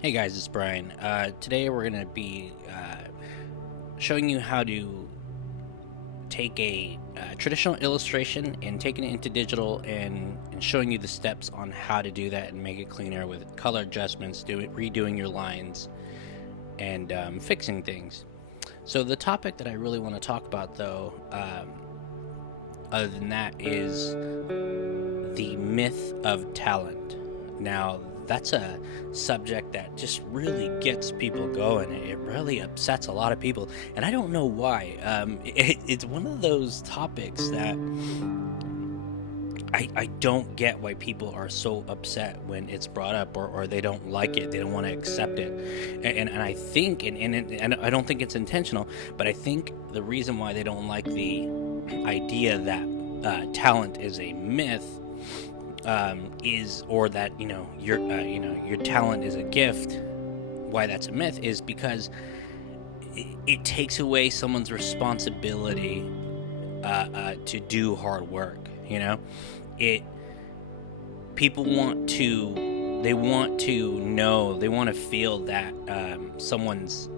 Hey guys, it's Brian. Today we're going to be showing you how to take a traditional illustration and taking it into digital and showing you the steps on how to do that and make it cleaner with color adjustments, redoing your lines, and fixing things. So the topic that I really want to talk about, though, other than that, is the myth of talent. Now, that's a subject that just really gets people going. It really upsets a lot of people, and I don't know why. It's one of those topics that I don't get why people are so upset when it's brought up, or they don't like it, they don't want to accept it. And I think, and I don't think it's intentional, but I think the reason why they don't like the idea that talent is a myth is, or that your talent is a gift, why that's a myth is because it takes away someone's responsibility to do hard work. It People want to, they want to feel that someone's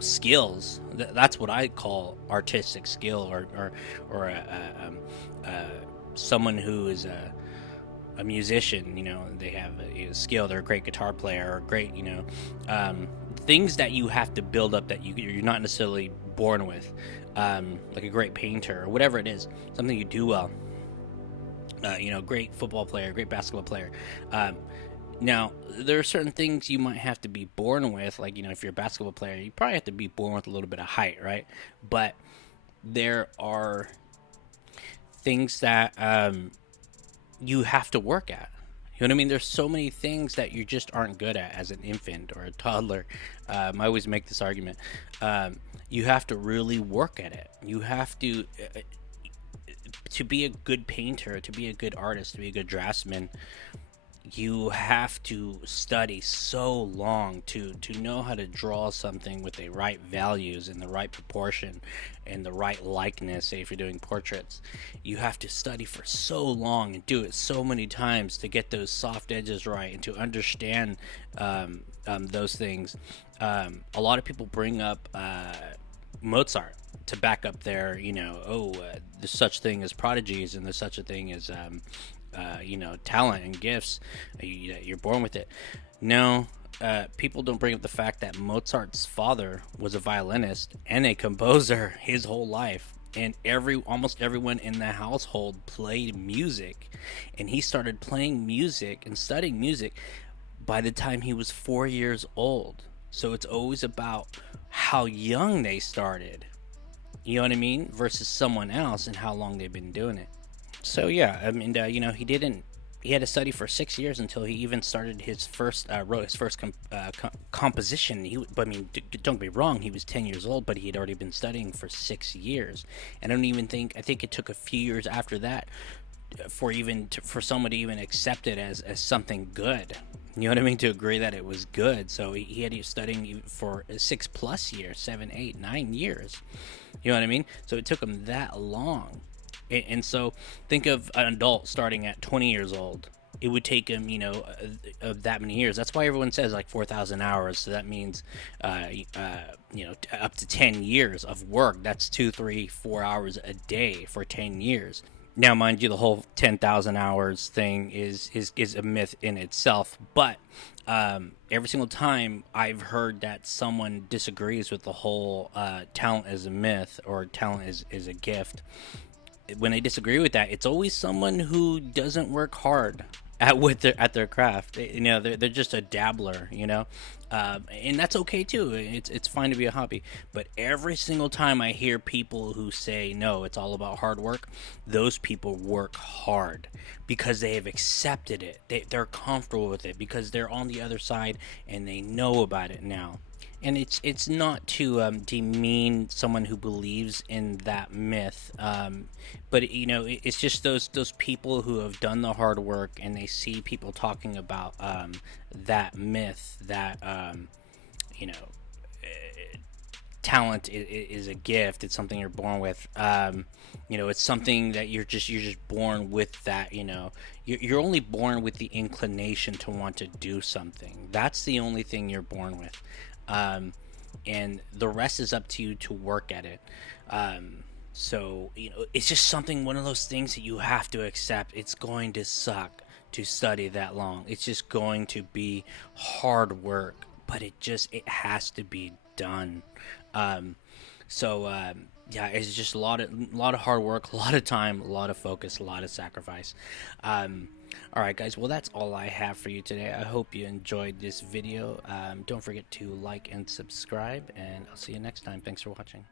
skills, that's what I call artistic skill, or someone who is a musician. They have a skill, they're a great guitar player, or great, things that you have to build up that you're not necessarily born with, like a great painter or whatever it is, something you do well. Great football player, great basketball player. Now, there are certain things you might have to be born with, like, if you're a basketball player, you probably have to be born with a little bit of height, right? But there are things that you have to work at. You know what I mean? There's so many things that you just aren't good at as an infant or a toddler. I always make this argument. You have to really work at it. You have to be a good painter, to be a good artist, to be a good draftsman, you have to study so long to know how to draw something with the right values and the right proportion and the right likeness. Say if you're doing portraits, you have to study for so long and do it so many times to get those soft edges right and to understand those things. A lot of people bring up Mozart to back up their, there's such thing as prodigies and there's such a thing as talent and gifts. You're born with it. No, people don't bring up the fact that Mozart's father was a violinist and a composer his whole life, and almost everyone in the household played music, and he started playing music and studying music by the time he was 4 years old. So it's always about how young they started, you know what I mean, versus someone else and how long they've been doing it. So yeah, I mean, he had to study for 6 years until he even started his first wrote his first composition. Don't get me wrong, he was 10 years old, but he had already been studying for 6 years. And I think it took a few years after that for someone to even accept it as something good. You know what I mean? To agree that it was good. So he had to studying for 6+ years, 7, 8, 9 years. You know what I mean? So it took him that long. And so think of an adult starting at 20 years old. It would take him, that many years. That's why everyone says like 4,000 hours. So that means, up to 10 years of work. That's 2, 3, 4 hours a day for 10 years. Now, mind you, the whole 10,000 hours thing is a myth in itself. But every single time I've heard that someone disagrees with the whole talent is a myth or talent is a gift, when they disagree with that, it's always someone who doesn't work hard at their craft. They're just a dabbler, and that's okay too. It's fine to be a hobby. But every single time I hear people who say no, it's all about hard work, those people work hard because they have accepted it. They're comfortable with it because they're on the other side and they know about it now. And it's not to demean someone who believes in that myth, but it's just those people who have done the hard work and they see people talking about that myth that talent is a gift. It's something you're born with. You know, it's something that you're just born with. That, you know, you're only born with the inclination to want to do something. That's the only thing you're born with, and the rest is up to you to work at it. So, you know, it's just something, one of those things that you have to accept. It's going to suck to study that long. It's just going to be hard work, but it has to be done. Um, yeah, it's just a lot of hard work, a lot of time, a lot of focus, a lot of sacrifice. Um, all right, guys. Well, that's all I have for you today. I hope you enjoyed this video. Don't forget to like and subscribe, and I'll see you next time. Thanks for watching.